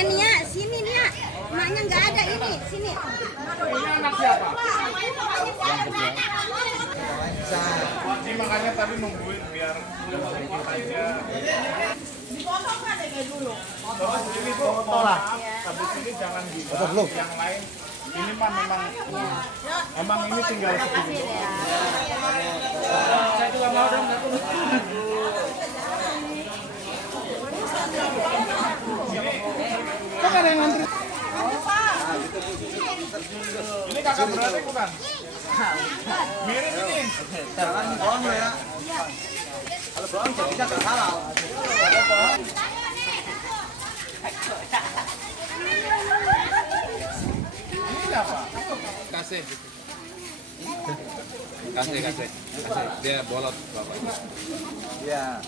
Nia, sini Nia. Maknya nggak ada ini, sini. Ini anak siapa? Ini makanya tadi nungguin biar cepat aja. Dipotong kan ya kayak dulu. Terus ini foto lah. Habis ini jangan bilang yang lain. Ini mah emang ini tinggal segini. Saya juga mau dong. Kan ada yang ngantri. Ini kakak berarti bukan? Mirip ini. Jangan bohong lo ya. Kalau bohong jadinya nggak halal. Ini siapa? Kasih. Dia bolot bapak. Ya.